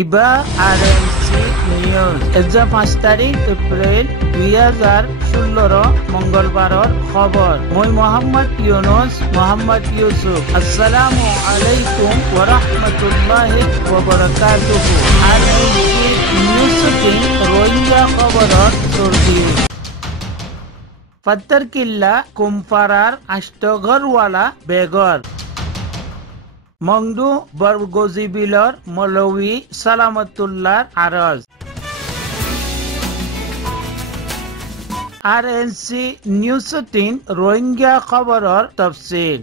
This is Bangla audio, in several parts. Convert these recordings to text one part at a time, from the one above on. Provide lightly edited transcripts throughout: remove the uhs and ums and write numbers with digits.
ইবা আরএমসি নিউজ এজা 5 তারিখ এপ্রিল 2016 মঙ্গলবাৰৰ খবৰ মই মোহাম্মদ ইউসুফ আসসালামু আলাইকুম ওয়া রাহমাতুল্লাহি ওয়া বারাকাতুহু আরএমসি নিউজ রোহিঙ্গা খবৰৰ চৰ্চি पत्थर किल्ला कुमफारार अष्टघरवाला बेगर मंगदू बरगोजिबिलर मौलवी सलामतुल्लाह आरज आरएनसी নিউজ 3 रोहिंग्या खबरर तफसिल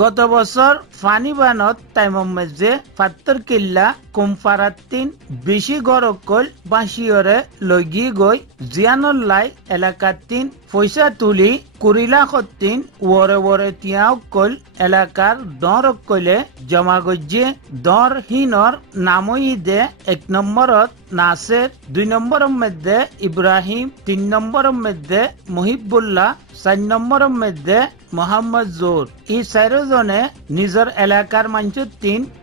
गत बছর ফানিবানত টাইমম মধ্যে পাত্তর কিল্লা কুমফারাতিন বেশি গরকল বাসিয়রে লগি গই জিয়ানল্লাই এলাকাতিন পয়সা তুলি কুরিলা খত্তিন ওরে তিয়াউকল এলাকার দরকলে জমা গজ্জে দর হিনর নামই দে 1 নম্বরত নাসের 2 নম্বরের মধ্যে ইব্রাহিম 3 নম্বরের মধ্যে মুহিবুল্লাহ 4 নম্বরের মধ্যে মোহাম্মদ জোর এই চারজনে নিজর এলাকার মানুষ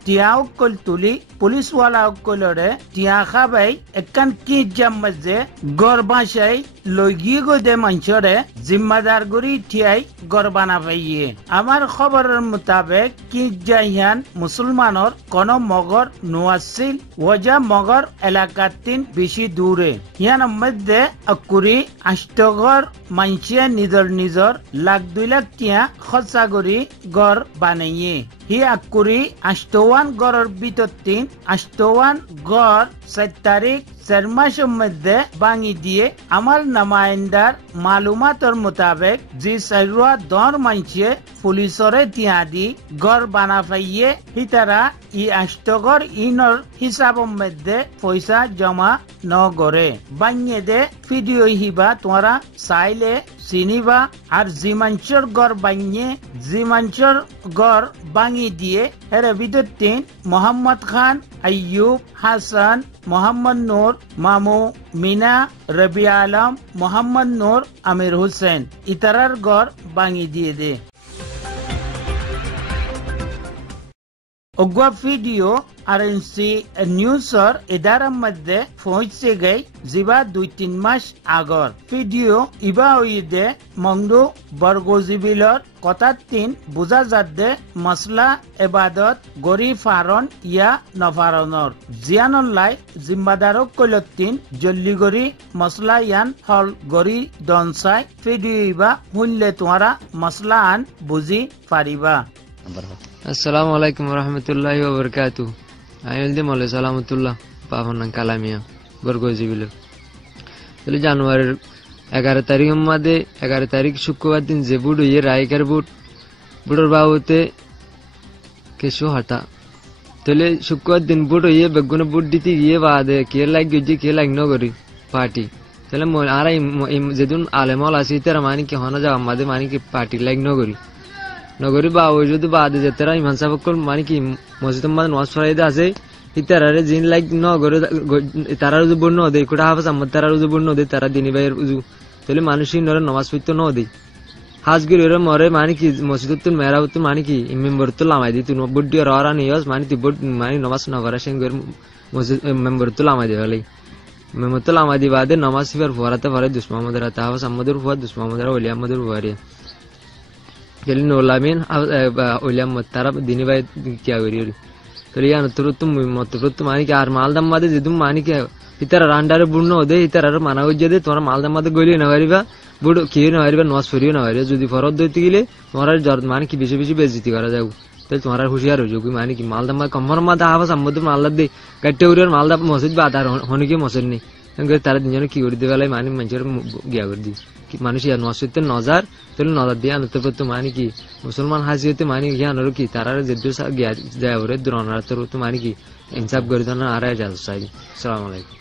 তিয়াউকল তুলি পুলিশওয়ালা কলরে তিয়া খাবাই একান কি জামজে গরবাসাই লগি গদে মানুষরে জিম্মাদার গরি ঠিয়াই গরবানা পাইয়ে আমার খবরের মোতাবেক কি জাহিয়ান মুসলমানর কোন মগর নোয়াছিল ওজা মগর এলাকাতিন বেশি দূরে ইয়ান মধ্যে আকুরি আষ্টগর মানুষে নিজর লাখ 2 লাখ টিয়া খরচা করি গড় বানাইয়ে হি আকুরি আষ্টওয়ান গড়ের ভিতর 8ওয়ান গড় 4 তারিখ 4 মাসের মধ্যে ভাঙি দিয়ে আমার নামাইন্দার মালুমাতর মোতাবেক যে সাইরুয়া দর মানছে পুলিশরে তিয়া দি গড় বানা পাইয়ে হিতারা ই আষ্টগর ইনর হিসাবের মধ্যে পয়সা জমা ন করে বানিয়ে দে ভিডিও হিবা তোমরা চাইলে চিনিবা আর জিমাঞ্চর গড় বানিয়ে জিমাঞ্চর গড় ভাঙি দিয়ে এর ভিতর মোহাম্মদ খান আইয়ুব হাসান মোহাম্মদ নূর মামু মিনা রবি আলম মোহাম্মদ নূর আমির হোসেন ইতারার গড় ভাঙি দিয়ে দে অগুয়া ভিডিও আরএনসি নিউজর এদারার মধ্যে পৌঁছে গই জিবা 2-3 মাস আগর ভিডিও ইবা হইদে মংদু বরগোজিবিলর কথা 3 বুঝা যাদে মসলা এবাদত গরি ফারন ইয়া নফারনর জিয়ানল্লাই জিম্মাদারক কলতিন জল্লি গরি মসলা ইয়ান হল গরি দনসাই ভিডিও ইবা হুনলে তোমরা মসলা আন বুঝি পারিবা আসসালামু আলাইকুম রহমতুল্লাহি ওয়া বারাকাতুহু আইলদে মলে সালামতুল্লাহ পাবনান কালামিয়া বরগোজিবিল তাহলে জানুয়ারির 11 তারিখের মধ্যে 11 তারিখ শুক্রবার দিন যে বুড়ো ইয়ে রায়কার বুড়োর বাবুতে কিছু হটা তাহলে শুক্রবার দিন বুড়ো ইয়ে বেগুনে বুট দিতে গিয়ে বাদে কে লাগ নগরি পার্টি তাহলে আর যেদিন আলেমল আসি তারা মানে কি হনা যাওয়া আমাদের মানে কি পার্টি লাগ নগরী বাবু যদি বাদে যেতে ইমান সাহেব মানে কি মসজিদের মধ্যে নামাজ পড়াইতে আছে ইতারারে জিন লাইক নগরে তারা রুজু বন্য দেয় কোটা হাফেজ আহমদ তারা রুজু বন্য দেয় তারা দিনী ভাইয়ের উজু তাহলে মানুষই নরে নামাজ পড়তে ন দেয় হাজগির মরে মানে কি মসজিদ মেহরাব মানে কি মেম্বর তো লামাই দিত বুড্ডি রা নিয়স মানে তুই বুড মানে নামাজ নগরে সেঙ্গের মসজিদ মেম্বর তো লামাই দিয়ে হলে মেম্বর তো লামাই দি বাদে নামাজ সিবার ফরাতে ফরে দুস মোহাম্মদের হাতে হাফেজ আহমদের ফুয়া দুস মোহাম্মদের ওলি আহমদের ফুয়ারে গেলি নোলামিন ওলিয়াম তারা দিনী ভাই কিয়া করি তো ইয়ান তোর মানে কি আর মালদাম মাদে যেদুম মানে কি ইতারা রান্ডারে বুড় নদে ইতারার মানা হইয়া দে তোমার মালদাম মাদে গলিয়ে না পারিবা বুড় খেয়ে না পারিবা নজ ফরিও না পারিবা যদি ফরত দইতে গেলে তোমার মানে কি বেশি বেজিতি করা যাও তাহলে তোমার হুশিয়ার হয়ে যাও মানে কি মালদাম মাদ কম্মর মাদে হাফাস আম্মদ মালদা দে গাট্টে উড়িয়ার মালদা মসজিদ বা আধার হনিকে মসজিদ নেই তারা তিনজনে কি করে দিয়ে বেলায় মানে মানুষের গিয়া করে দিই মানুষ নজর নজার তাহলে নজর দিয়ে আনতে পারতো মানে কি মুসলমান হাজি হতে মানে জ্ঞান কি তারা যে যায় দূর মানে কি ইনসাফ করে দেন আর সালাম আলাইকুম।